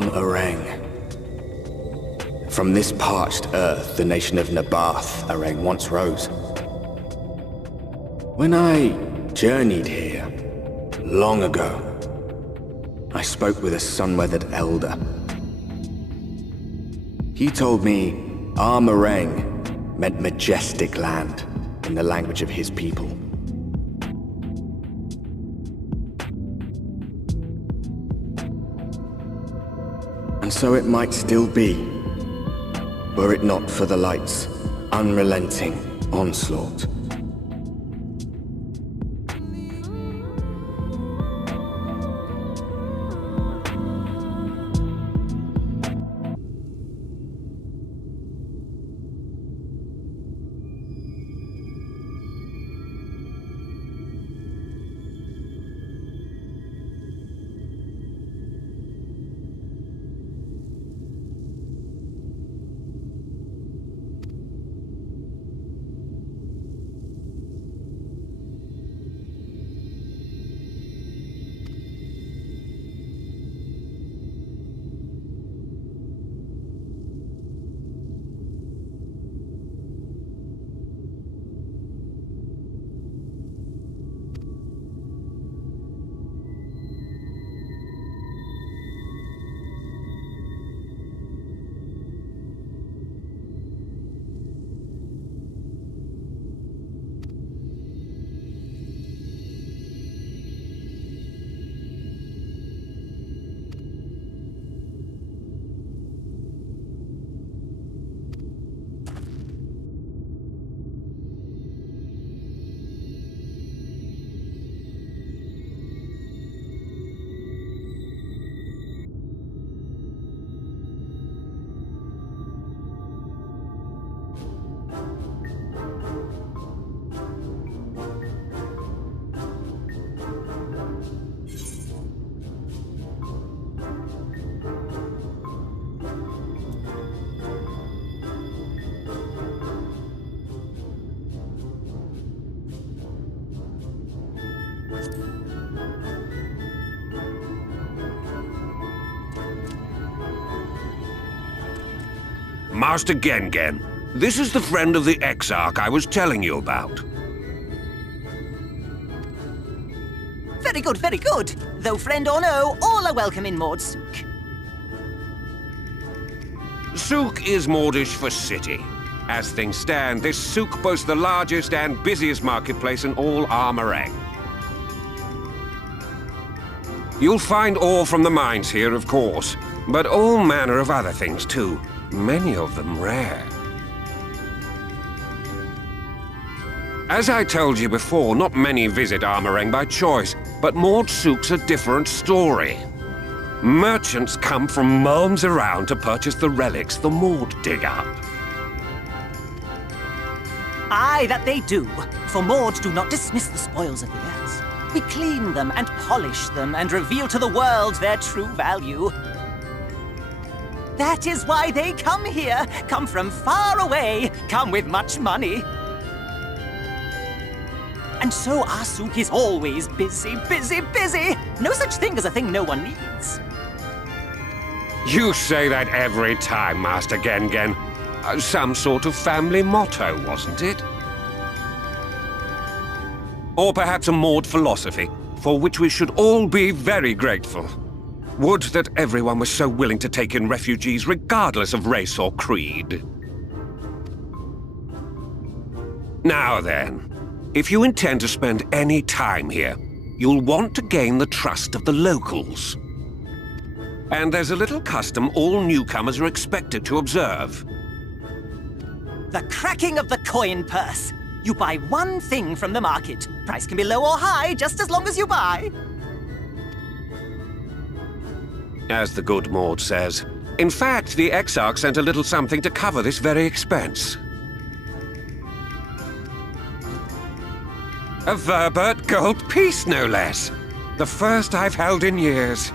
Areng. From this parched earth, the nation of Nabath, Areng, once rose. When I journeyed here, long ago, I spoke with a sun-weathered elder. He told me Areng meant majestic land in the language of his people. And so it might still be, were it not for the light's unrelenting onslaught. Master Gengen, this is the friend of the Exarch I was telling you about. Very good, very good. Though friend or no, all are welcome in Maud Souk. Souk is Mordish for city. As things stand, this souk boasts the largest and busiest marketplace in all Armorang. You'll find ore from the mines here, of course, but all manner of other things too. Many of them rare. As I told you before, not many visit Armorang by choice, but Maud Souk's a different story. Merchants come from realms around to purchase the relics the Maud dig up. Aye, that they do. For Maud do not dismiss the spoils of the earth. We clean them and polish them and reveal to the world their true value. That is why they come here, come from far away, come with much money. And so our souk is always busy, busy, busy. No such thing as a thing no one needs. You say that every time, Master Gengen. Some sort of family motto, wasn't it? Or perhaps a Maud philosophy, for which we should all be very grateful. Would that everyone was so willing to take in refugees regardless of race or creed. Now then, if you intend to spend any time here, you'll want to gain the trust of the locals. And there's a little custom all newcomers are expected to observe. The cracking of the coin purse. You buy one thing from the market. Price can be low or high, just as long as you buy. As the good Maud says. In fact, the Exarch sent a little something to cover this very expense. A Verbert gold piece, no less. The first I've held in years.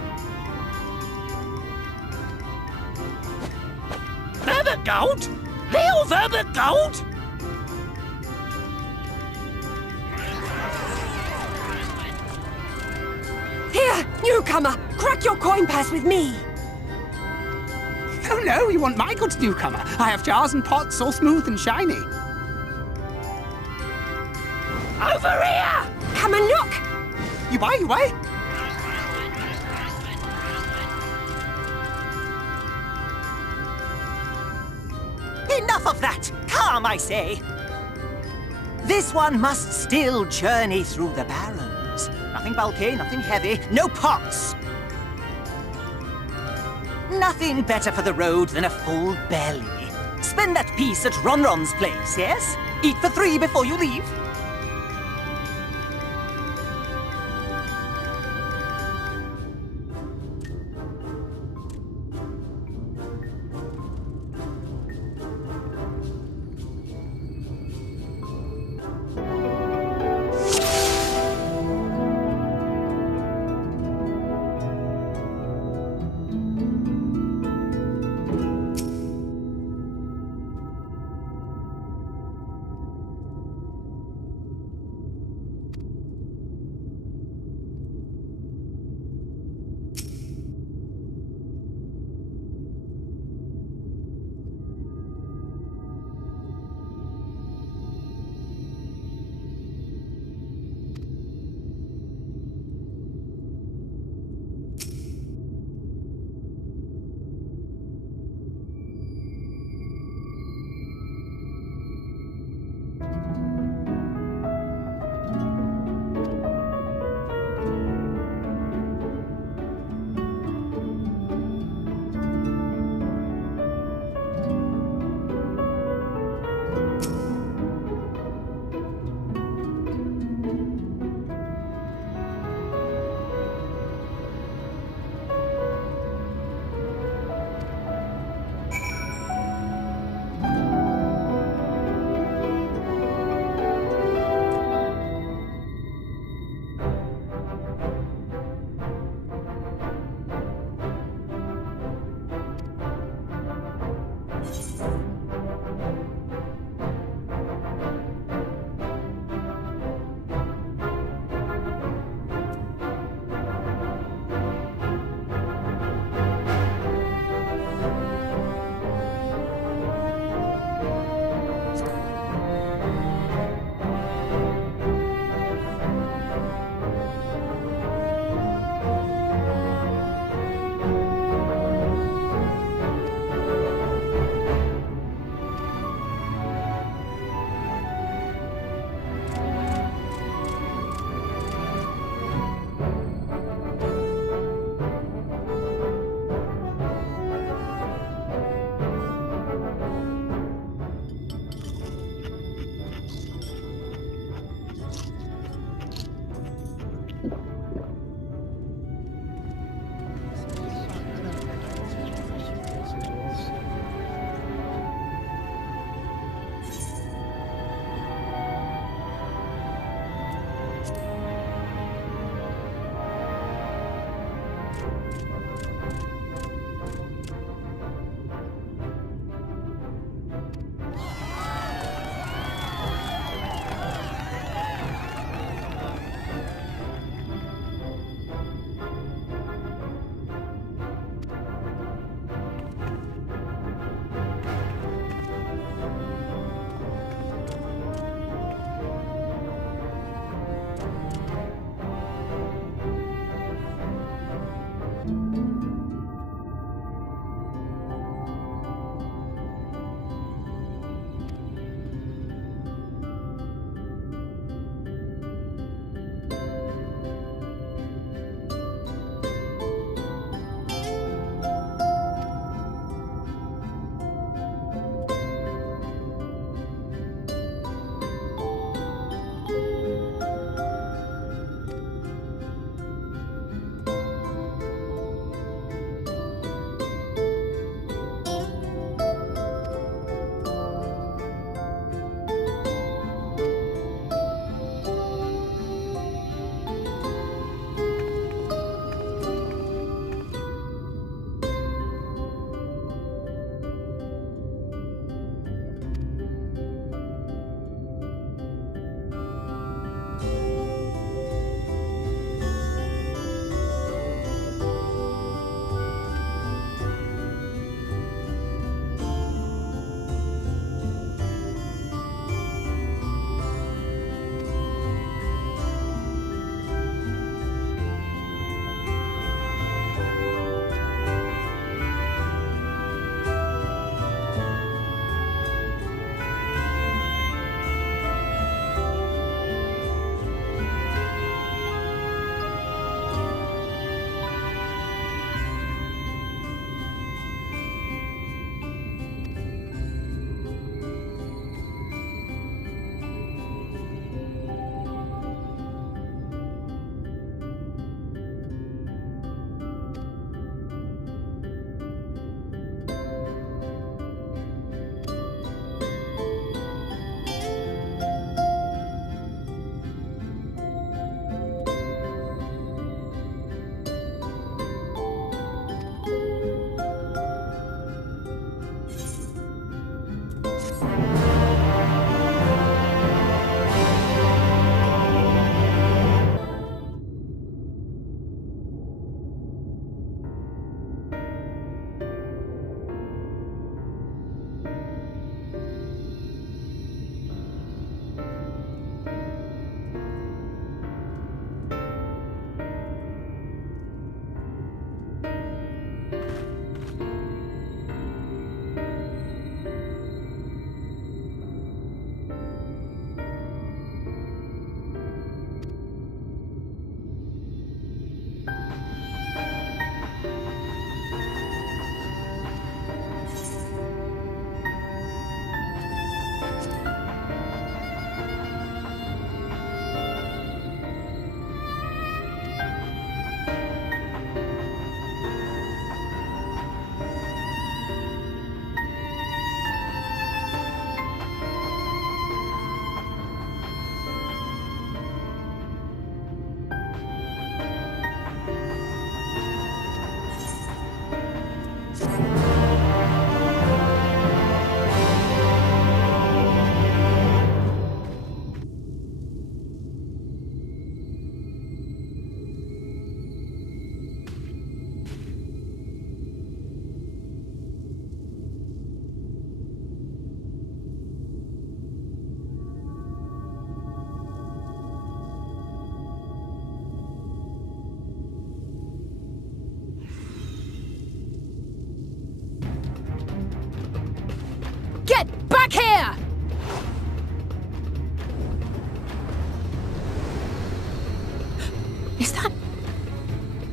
Verbert gold? Real Verbert gold? Here, newcomer, crack your coin purse with me. Oh no, you want my goods, newcomer. I have jars and pots all smooth and shiny. Over here! Come and look! You buy, you buy? Enough of that! Calm, I say! This one must still journey through the barrens. Nothing bulky, nothing heavy, no pots! Nothing better for the road than a full belly. Spend that piece at Ronron's place, yes? Eat for 3 before you leave.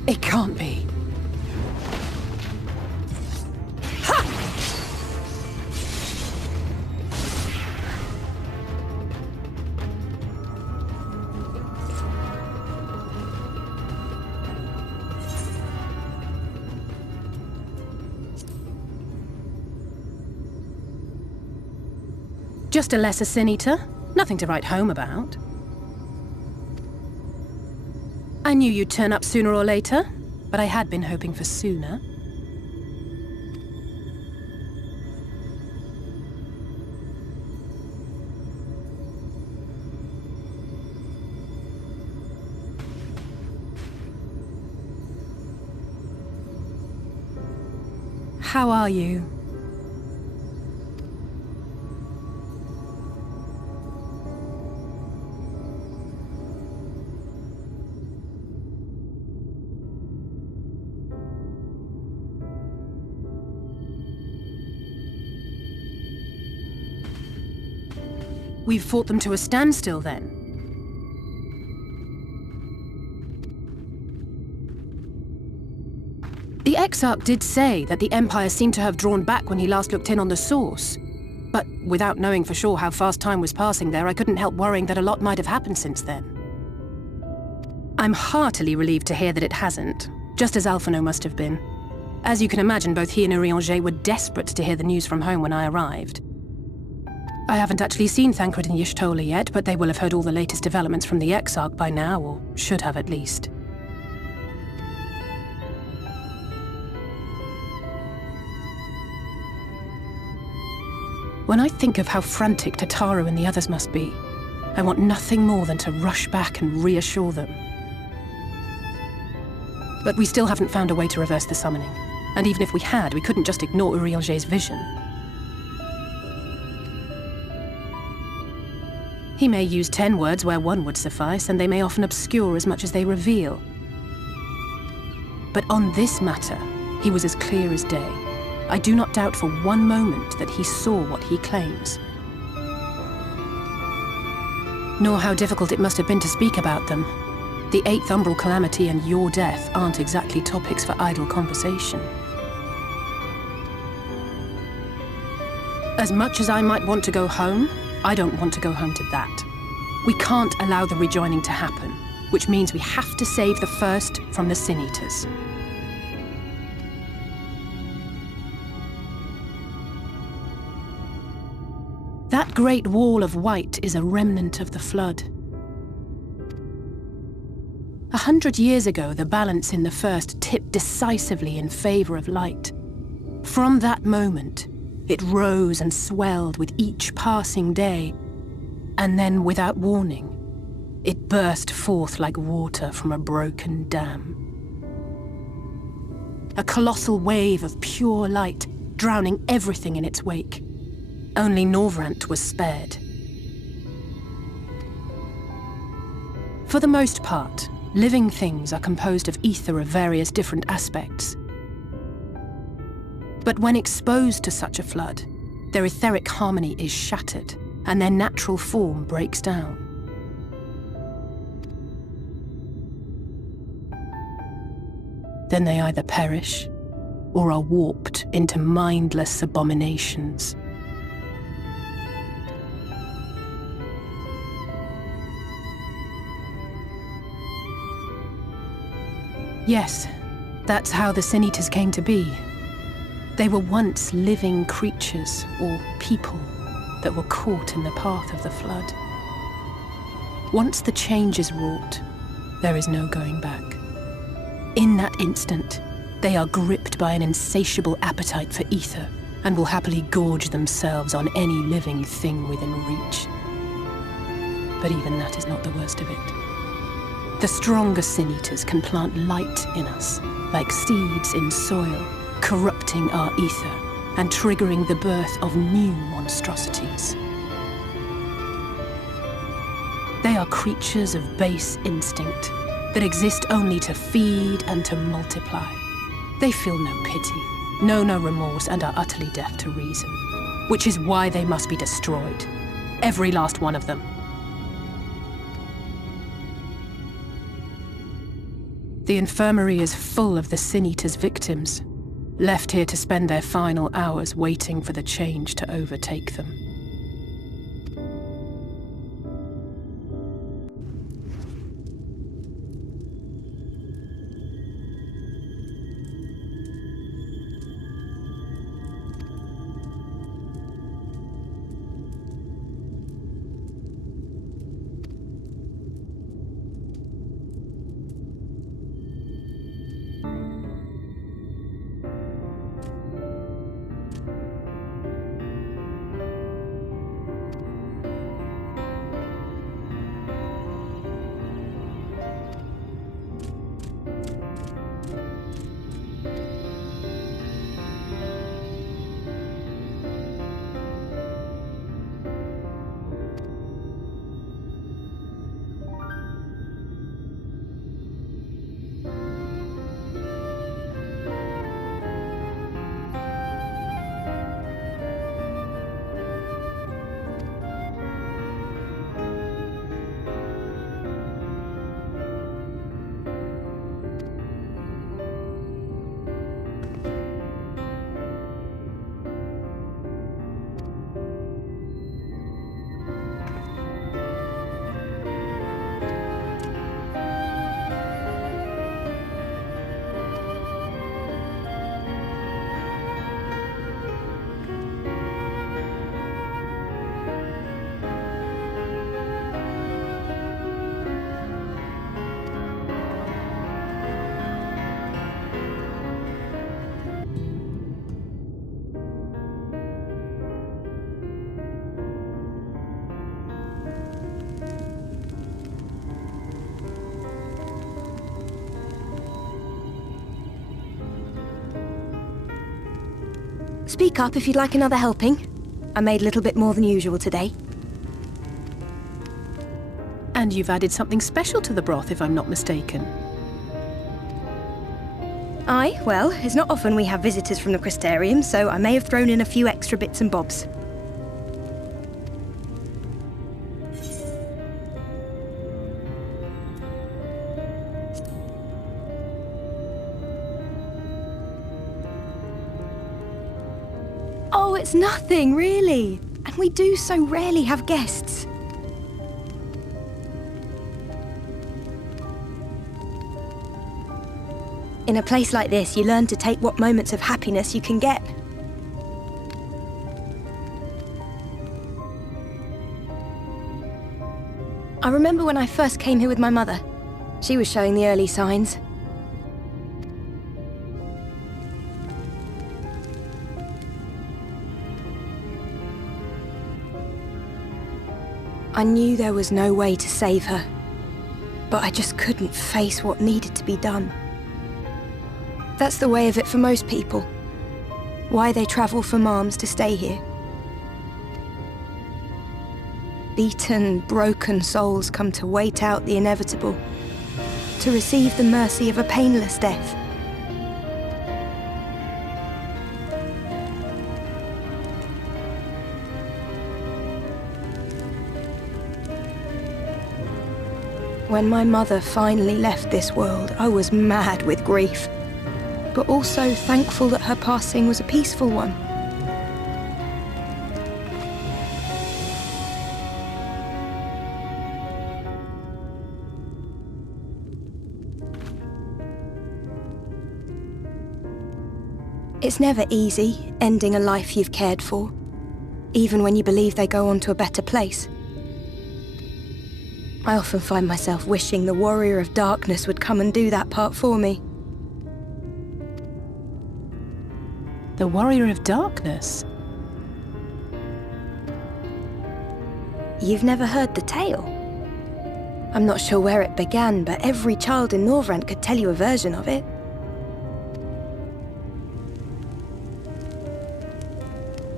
It can't be. Just a lesser sin eater. Nothing to write home about. I knew you'd turn up sooner or later, but I had been hoping for sooner. How are you? We've fought them to a standstill, then. The Exarch did say that the Empire seemed to have drawn back when he last looked in on the source. But without knowing for sure how fast time was passing there, I couldn't help worrying that a lot might have happened since then. I'm heartily relieved to hear that it hasn't, just as Alphino must have been. As you can imagine, both he and Urianger were desperate to hear the news from home when I arrived. I haven't actually seen Thancred and Y'shtola yet, but they will have heard all the latest developments from the Exarch by now, or should have at least. When I think of how frantic Tataru and the others must be, I want nothing more than to rush back and reassure them. But we still haven't found a way to reverse the summoning. And even if we had, we couldn't just ignore Urianger's vision. He may use 10 words where 1 would suffice, and they may often obscure as much as they reveal. But on this matter, he was as clear as day. I do not doubt for one moment that he saw what he claims. Nor how difficult it must have been to speak about them. The 8th Umbral Calamity and your death aren't exactly topics for idle conversation. As much as I might want to go home, I don't want to go home to that. We can't allow the rejoining to happen, which means we have to save the first from the Sin Eaters. That great wall of white is a remnant of the flood. 100 years ago, the balance in the first tipped decisively in favor of light. From that moment, it rose and swelled with each passing day, and then, without warning, it burst forth like water from a broken dam. A colossal wave of pure light, drowning everything in its wake. Only Norvrant was spared. For the most part, living things are composed of ether of various different aspects. But when exposed to such a flood, their etheric harmony is shattered, and their natural form breaks down. Then they either perish, or are warped into mindless abominations. Yes, that's how the Sin Eaters came to be. They were once living creatures, or people, that were caught in the path of the flood. Once the change is wrought, there is no going back. In that instant, they are gripped by an insatiable appetite for ether, and will happily gorge themselves on any living thing within reach. But even that is not the worst of it. The stronger Sin Eaters can plant light in us, like seeds in soil, corrupting our ether and triggering the birth of new monstrosities. They are creatures of base instinct that exist only to feed and to multiply. They feel no pity, know no remorse, and are utterly deaf to reason, which is why they must be destroyed. Every last one of them. The infirmary is full of the Sin Eater's victims, left here to spend their final hours waiting for the change to overtake them. Speak up if you'd like another helping. I made a little bit more than usual today. And you've added something special to the broth, if I'm not mistaken. Aye, well, it's not often we have visitors from the Crystarium, so I may have thrown in a few extra bits and bobs. Oh, it's nothing, really. And we do so rarely have guests. In a place like this, you learn to take what moments of happiness you can get. I remember when I first came here with my mother. She was showing the early signs. I knew there was no way to save her, but I just couldn't face what needed to be done. That's the way of it for most people. Why they travel from arms to stay here. Beaten, broken souls come to wait out the inevitable, to receive the mercy of a painless death. When my mother finally left this world, I was mad with grief, but also thankful that her passing was a peaceful one. It's never easy, ending a life you've cared for, even when you believe they go on to a better place. I often find myself wishing the Warrior of Darkness would come and do that part for me. The Warrior of Darkness? You've never heard the tale? I'm not sure where it began, but every child in Norvrent could tell you a version of it.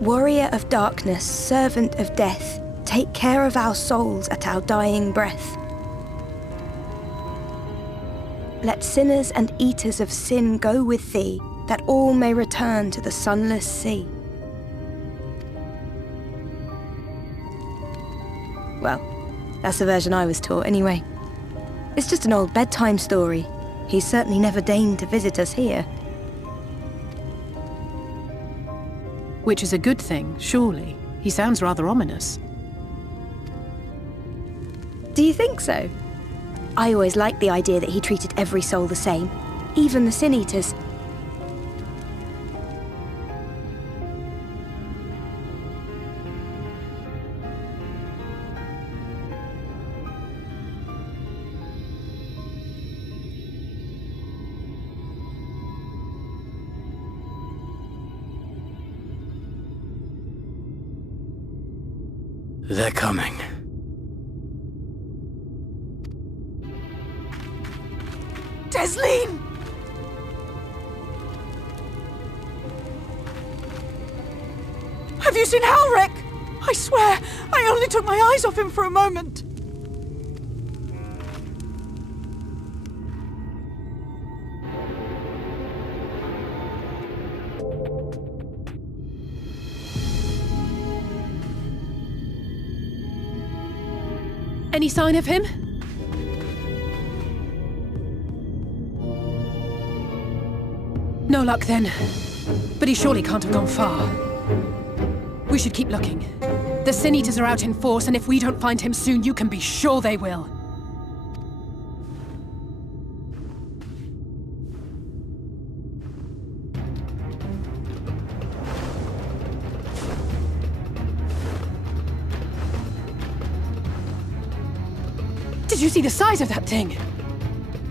Warrior of Darkness, servant of death, take care of our souls at our dying breath. Let sinners and eaters of sin go with thee, that all may return to the sunless sea. Well, that's the version I was taught anyway. It's just an old bedtime story, He's certainly never deigned to visit us here. Which is a good thing, surely. He sounds rather ominous. Do you think so? I always liked the idea that he treated every soul the same, even the Sin Eaters. They're coming. Desleen! Have you seen Halric? I swear, I only took my eyes off him for a moment. Any sign of him? No luck then. But he surely can't have gone far. We should keep looking. The Sin Eaters are out in force, and if we don't find him soon, you can be sure they will. Did you see the size of that thing?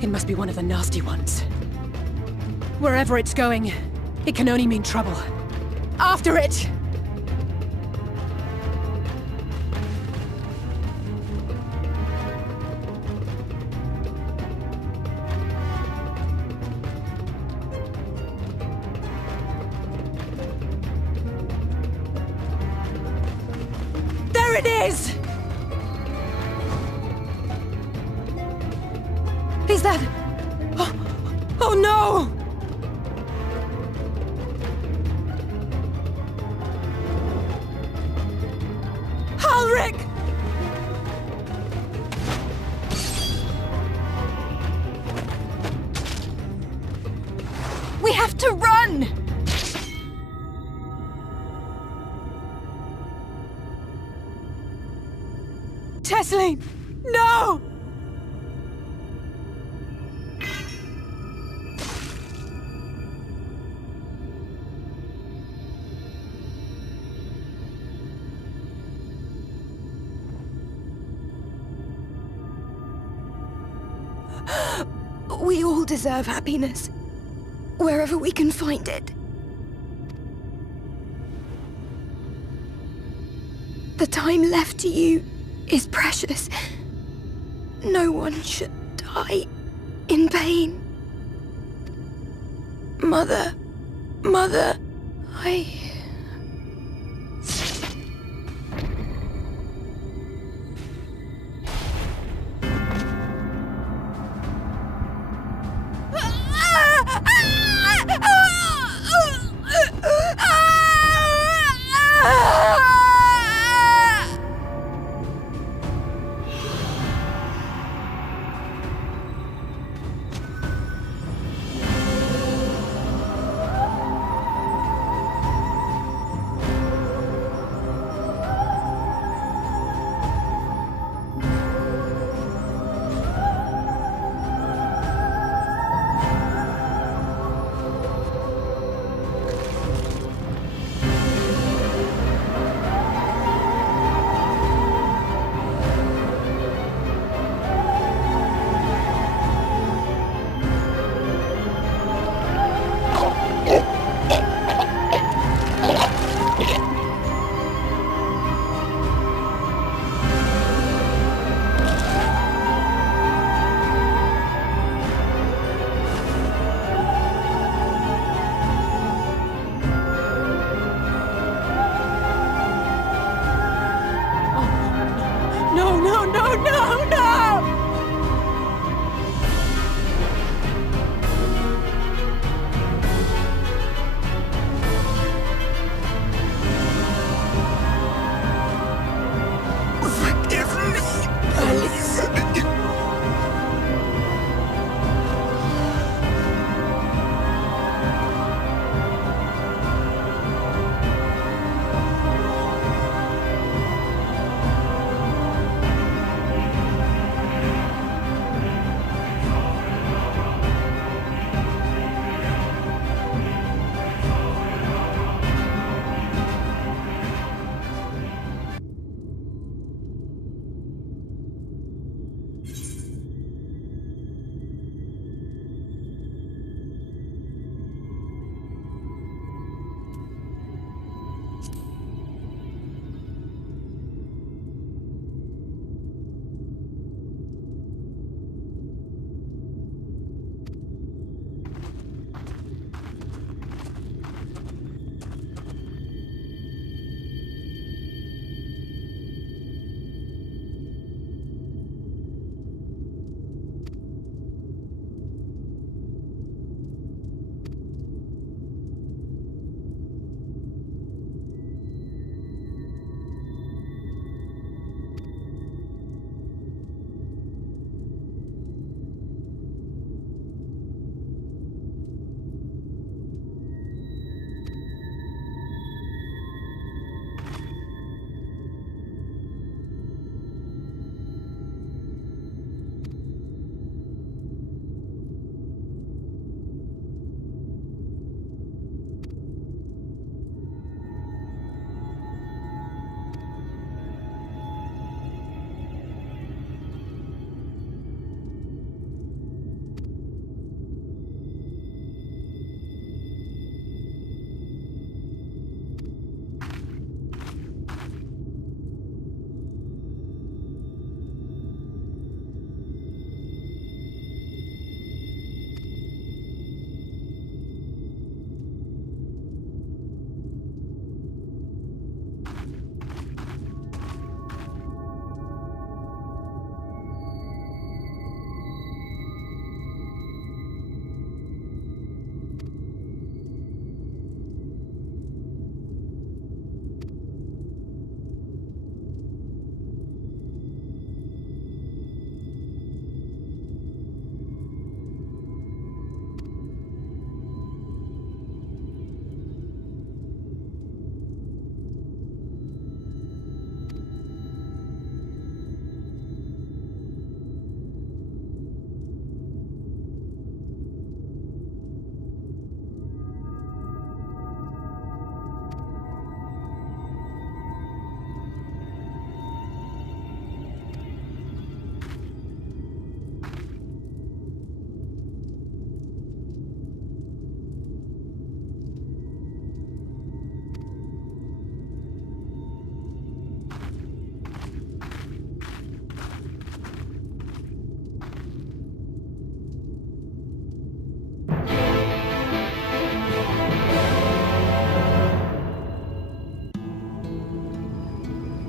It must be one of the nasty ones. Wherever it's going, it can only mean trouble. After it! There it is! Is that... Oh no! Halric! We have to run! Desleen! No! We all deserve happiness, wherever we can find it. The time left to you is precious. No one should die in pain. Mother, I...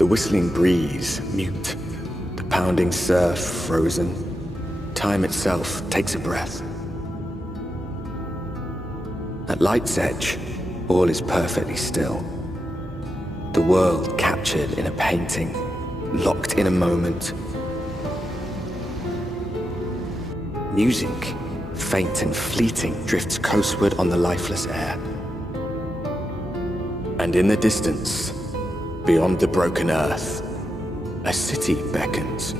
The whistling breeze, mute. The pounding surf, frozen. Time itself takes a breath. At light's edge, all is perfectly still. The world captured in a painting, locked in a moment. Music, faint and fleeting, drifts coastward on the lifeless air. And in the distance, beyond the broken earth, a city beckons.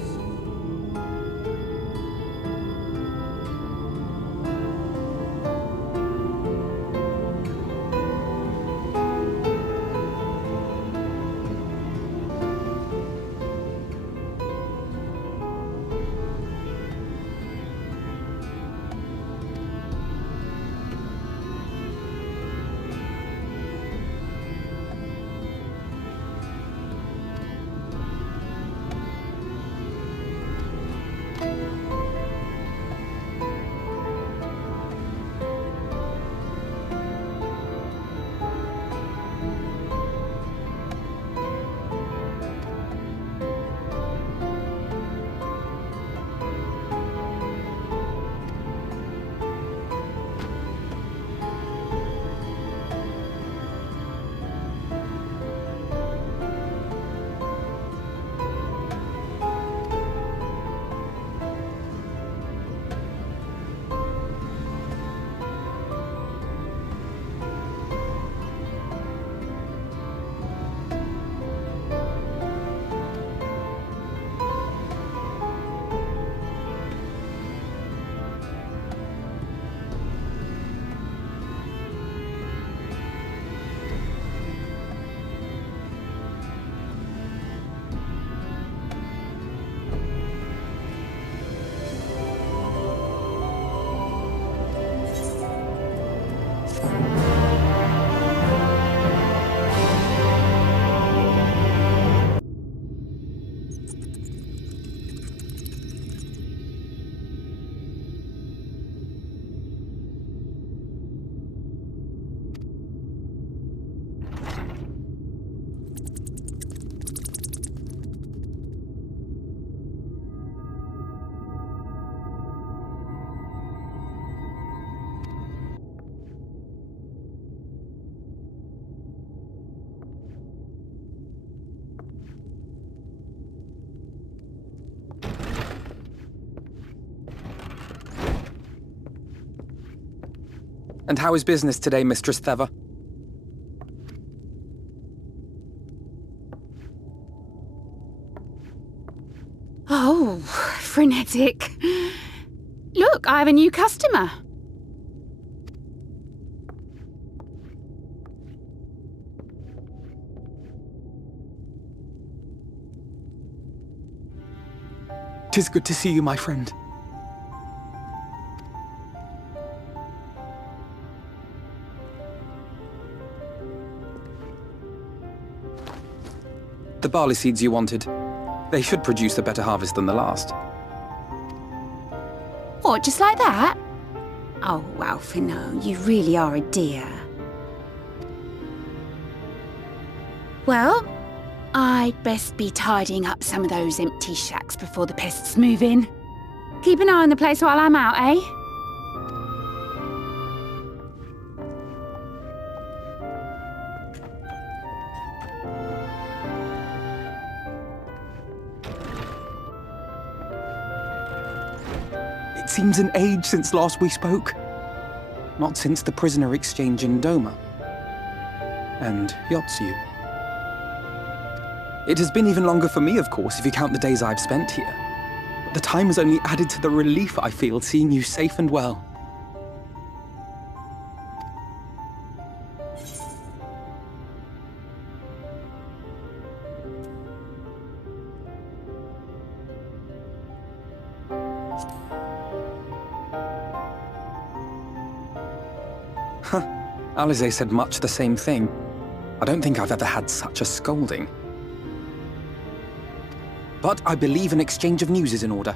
And how is business today, Mistress Theva? Oh, frenetic. Look, I have a new customer. Tis good to see you, my friend. The barley seeds you wanted. They should produce a better harvest than the last. What, just like that? Oh, Alphino, you really are a dear. Well, I'd best be tidying up some of those empty shacks before the pests move in. Keep an eye on the place while I'm out, eh? It seems an age since last we spoke. Not since the prisoner exchange in Doma. And Yotsu. It has been even longer for me, of course, if you count the days I've spent here. But the time has only added to the relief I feel seeing you safe and well. Alize said much the same thing. I don't think I've ever had such a scolding. But I believe an exchange of news is in order.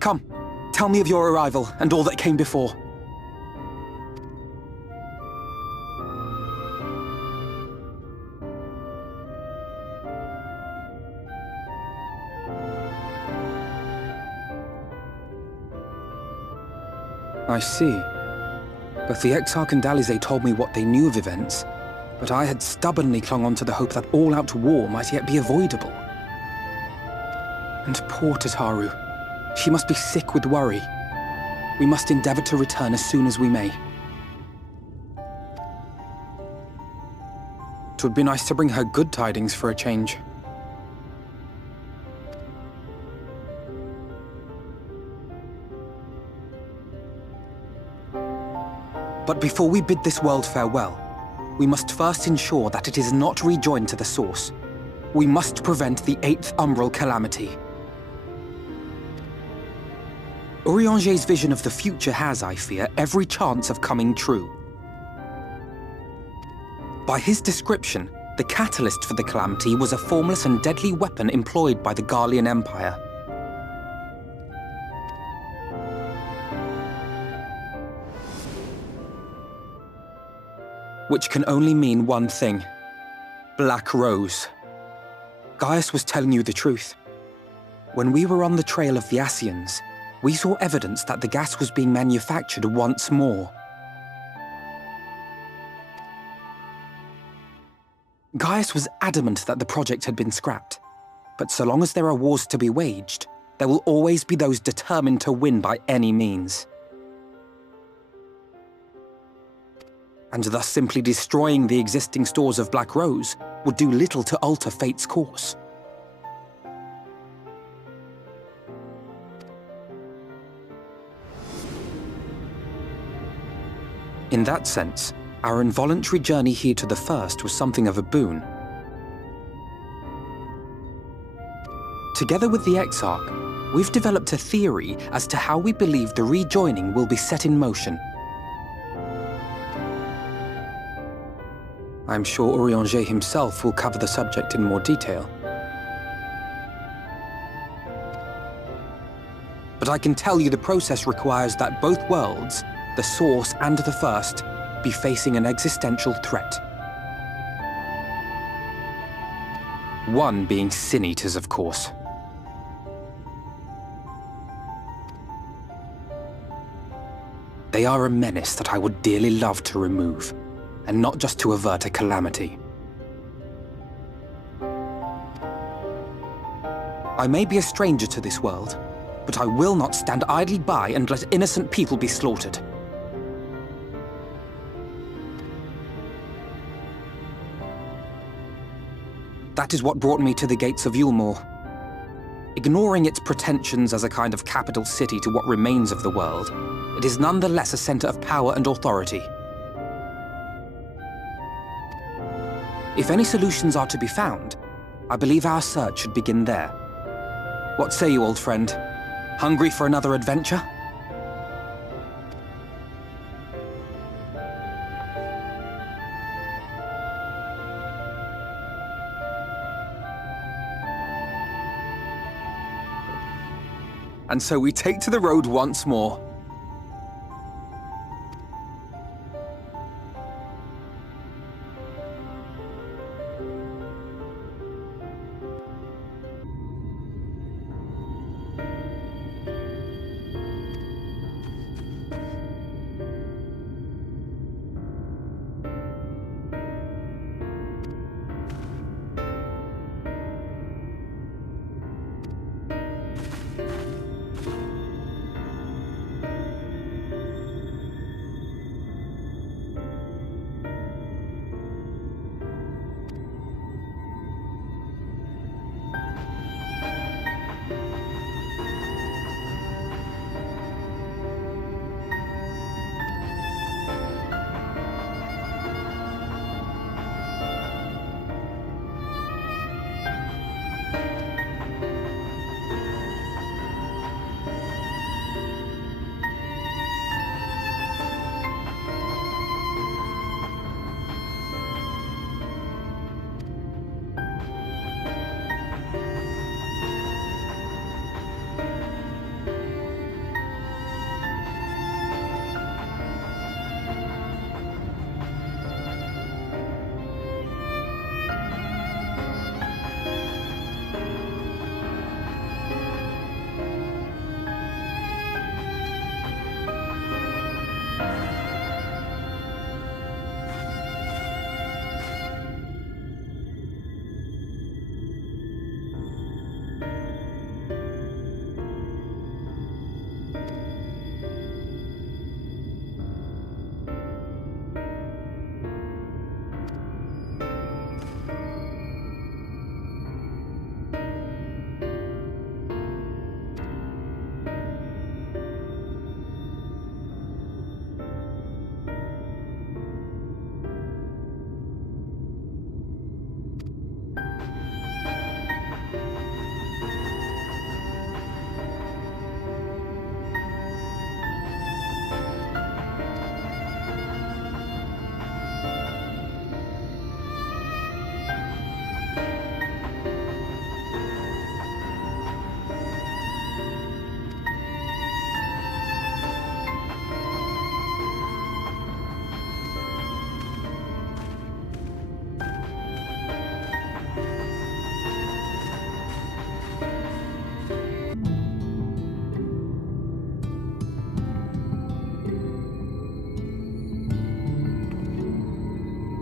Come, tell me of your arrival and all that came before. I see. Both the Exarch and Alize told me what they knew of events, but I had stubbornly clung on to the hope that all-out war might yet be avoidable. And poor Tataru. She must be sick with worry. We must endeavor to return as soon as we may. It would be nice to bring her good tidings for a change. But before we bid this world farewell, we must first ensure that it is not rejoined to the source. We must prevent the 8th Umbral calamity. Urianger's vision of the future has, I fear, every chance of coming true. By his description, the catalyst for the calamity was a formless and deadly weapon employed by the Garlean Empire. Which can only mean one thing. Black Rose. Gaius was telling you the truth. When we were on the trail of the Ascians, we saw evidence that the gas was being manufactured once more. Gaius was adamant that the project had been scrapped. But so long as there are wars to be waged, there will always be those determined to win by any means. And thus simply destroying the existing stores of Black Rose would do little to alter fate's course. In that sense, our involuntary journey here to the First was something of a boon. Together with the Exarch, we've developed a theory as to how we believe the rejoining will be set in motion. I'm sure Urianger himself will cover the subject in more detail. But I can tell you the process requires that both worlds, the Source and the First, be facing an existential threat. One being Sin Eaters, of course. They are a menace that I would dearly love to remove, and not just to avert a calamity. I may be a stranger to this world, but I will not stand idly by and let innocent people be slaughtered. That is what brought me to the gates of Yulmore. Ignoring its pretensions as a kind of capital city to what remains of the world, it is nonetheless a center of power and authority. If any solutions are to be found, I believe our search should begin there. What say you, old friend? Hungry for another adventure? And so we take to the road once more.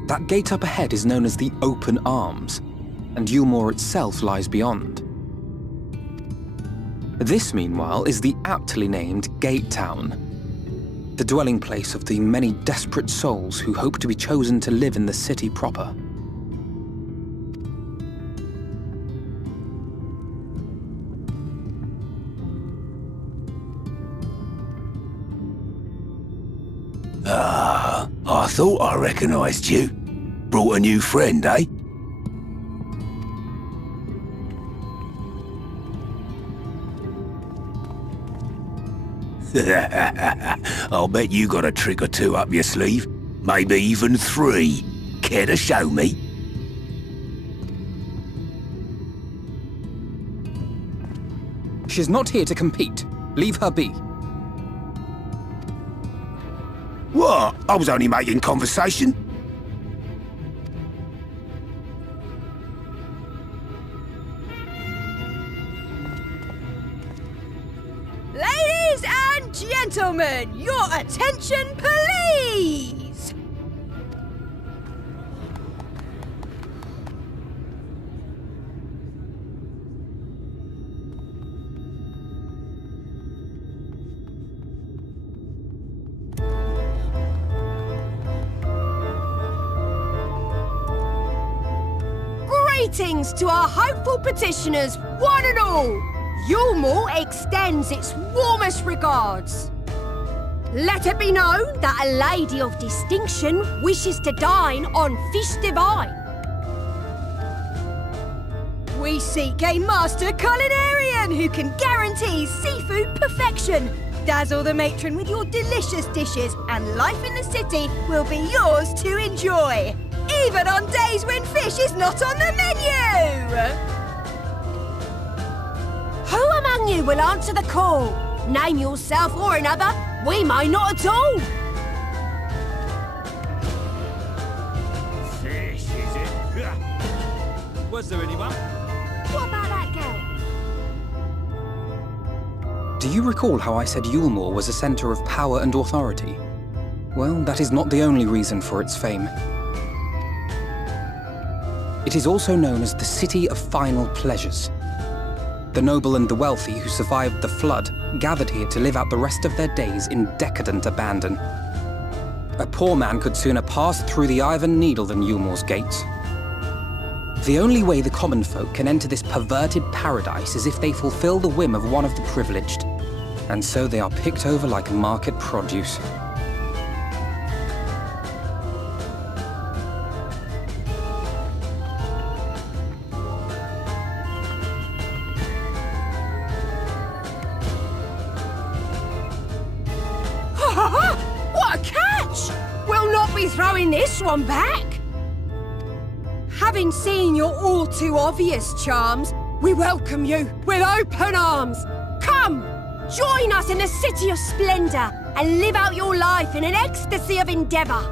That gate up ahead is known as the Open Arms, and Yulmore itself lies beyond. This, meanwhile, is the aptly named Gate Town, the dwelling place of the many desperate souls who hope to be chosen to live in the city proper. I thought I recognised you. Brought a new friend, eh? I'll bet you got a trick or two up your sleeve. Maybe even 3. Care to show me? She's not here to compete. Leave her be. What? I was only making conversation. Ladies and gentlemen, your attention, please! Greetings to our hopeful petitioners, one and all! Yulmore extends its warmest regards. Let it be known that a lady of distinction wishes to dine on fish divine. We seek a master culinarian who can guarantee seafood perfection. Dazzle the matron with your delicious dishes, and life in the city will be yours to enjoy, even on days when fish is not on the menu. Who among you will answer the call? Name yourself or another. We may not at all. Fish, is it? Was there anyone? What about that girl? Do you recall how I said Yulmore was a centre of power and authority? Well, that is not the only reason for its fame. It is also known as the City of Final Pleasures. The noble and the wealthy who survived the flood gathered here to live out the rest of their days in decadent abandon. A poor man could sooner pass through the Iron Needle than Yulmore's gates. The only way the common folk can enter this perverted paradise is if they fulfill the whim of one of the privileged, and so they are picked over like market produce. What a catch! We'll not be throwing this one back. Having seen your all too obvious charms, we welcome you with open arms. Come, join us in a city of splendor and live out your life in an ecstasy of endeavor.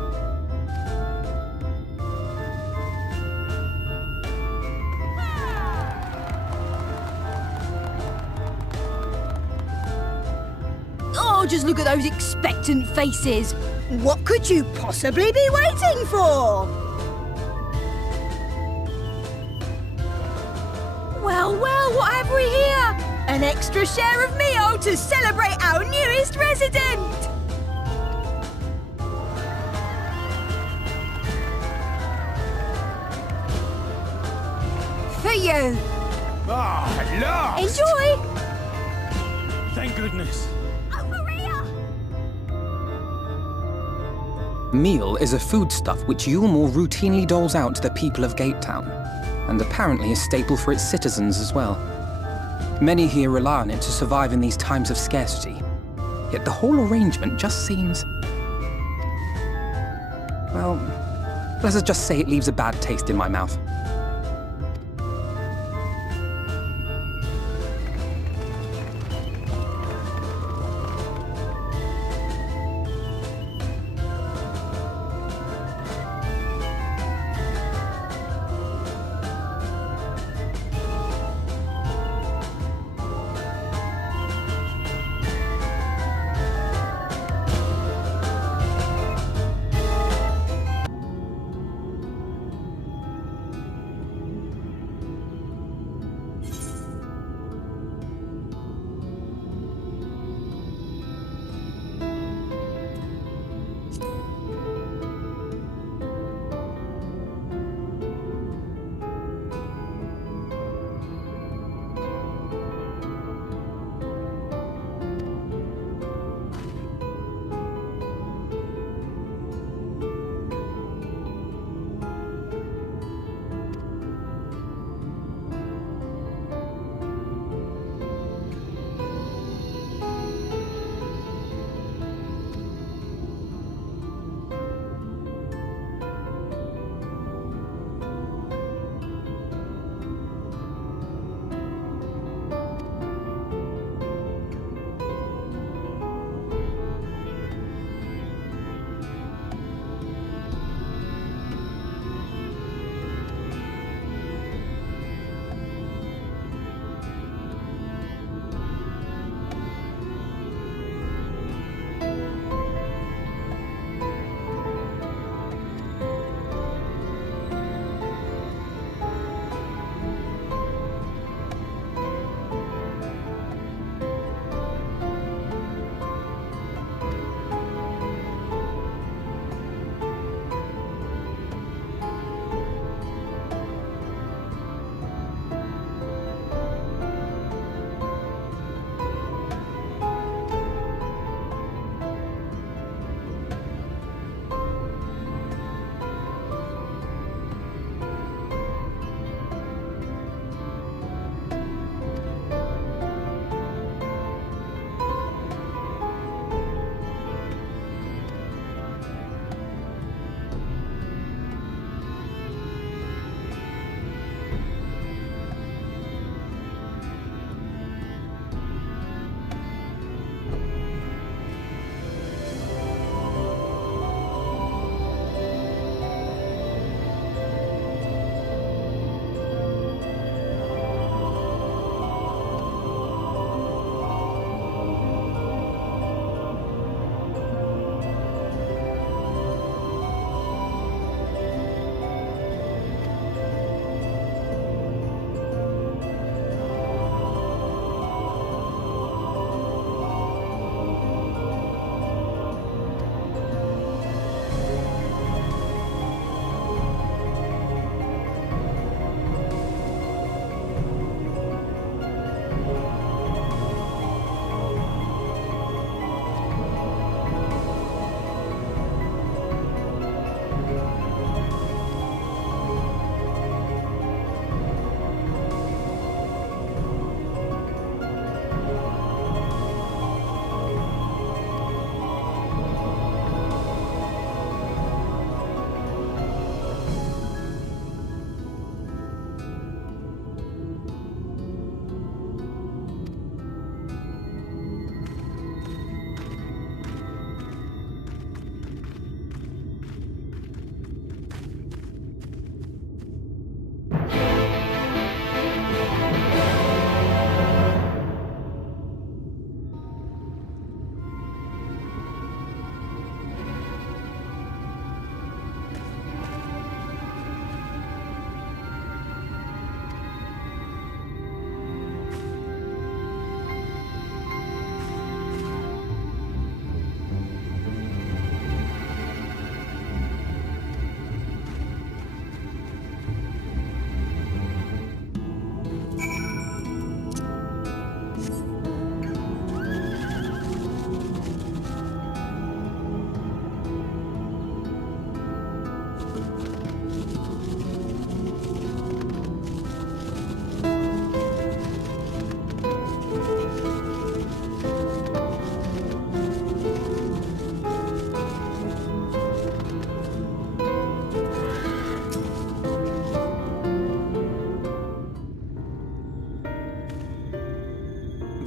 Oh, just look at those expectant faces. What could you possibly be waiting for? Well, what have we here? An extra share of meal to celebrate our newest resident! For you. Ah, at last! Enjoy! Thank goodness. Oh, Kreia! Meal is a foodstuff which Yulmore routinely doles out to the people of Gate Town, and apparently a staple for its citizens as well. Many here rely on it to survive in these times of scarcity, yet the whole arrangement just seems... well, let's just say it leaves a bad taste in my mouth.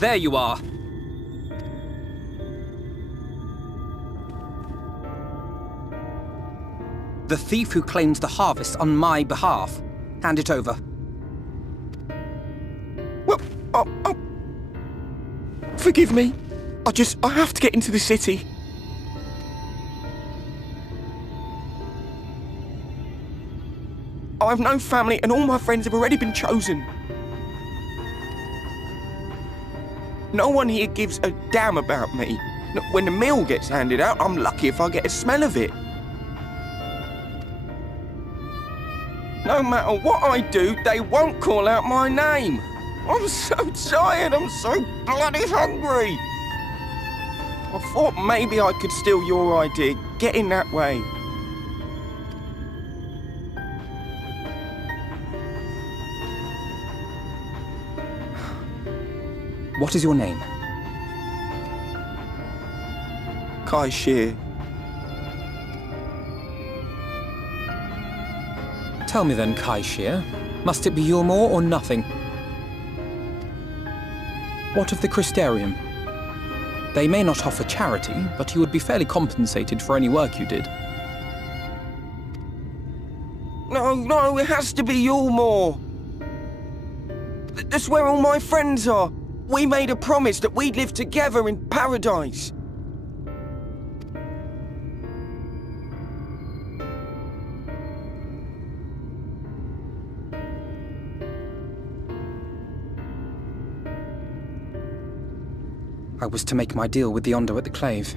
there you are. The thief who claims the harvest on my behalf. Hand it over. Well, forgive me. I have to get into the city. I have no family and all my friends have already been chosen. No one here gives a damn about me. When the meal gets handed out, I'm lucky if I get a smell of it. No matter what I do, they won't call out my name. I'm so tired, I'm so bloody hungry. I thought maybe I could steal your idea, get in that way. What is your name? Kreia. Tell me then, Kreia, must it be Yulmore or nothing? What of the Crystarium? They may not offer charity, but you would be fairly compensated for any work you did. No, it has to be Yulmore. That's where all my friends are. We made a promise that we'd live together in paradise. I was to make my deal with the Ondo at the Clave.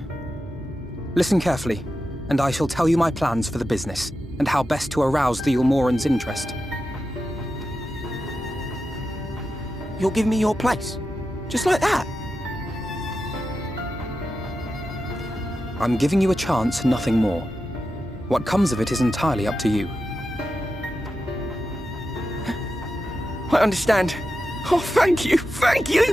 Listen carefully, and I shall tell you my plans for the business, and how best to arouse the Yulmoran's interest. You'll give me your place? Just like that? I'm giving you a chance, nothing more. What comes of it is entirely up to you. I understand. Oh, thank you, thank you!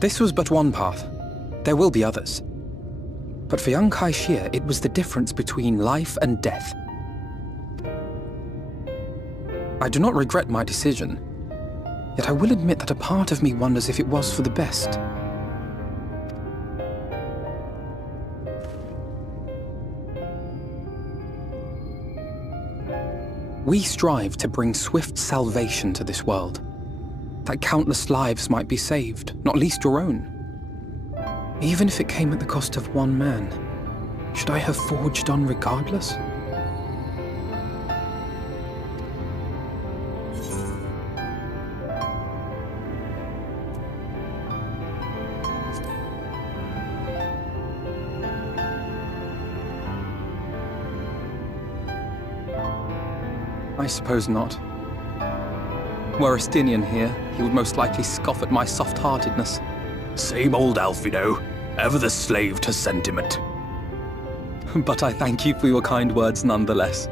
This was but one path. There will be others. But for young Kreia, it was the difference between life and death. I do not regret my decision, yet I will admit that a part of me wonders if it was for the best. We strive to bring swift salvation to this world, that countless lives might be saved, not least your own. Even if it came at the cost of one man, should I have forged on regardless? I suppose not. Were Estinian here, he would most likely scoff at my soft-heartedness. Same old Alfino, ever the slave to sentiment. But I thank you for your kind words nonetheless.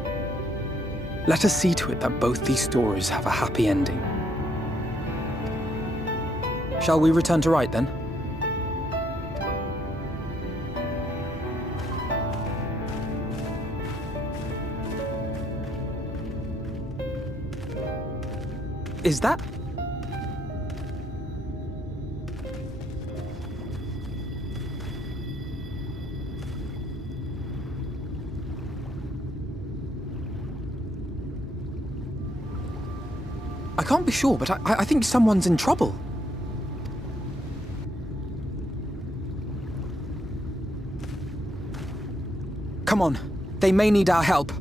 Let us see to it that both these stories have a happy ending. Shall we return to Wright then? Is that? I can't be sure, but I think someone's in trouble. Come on, they may need our help.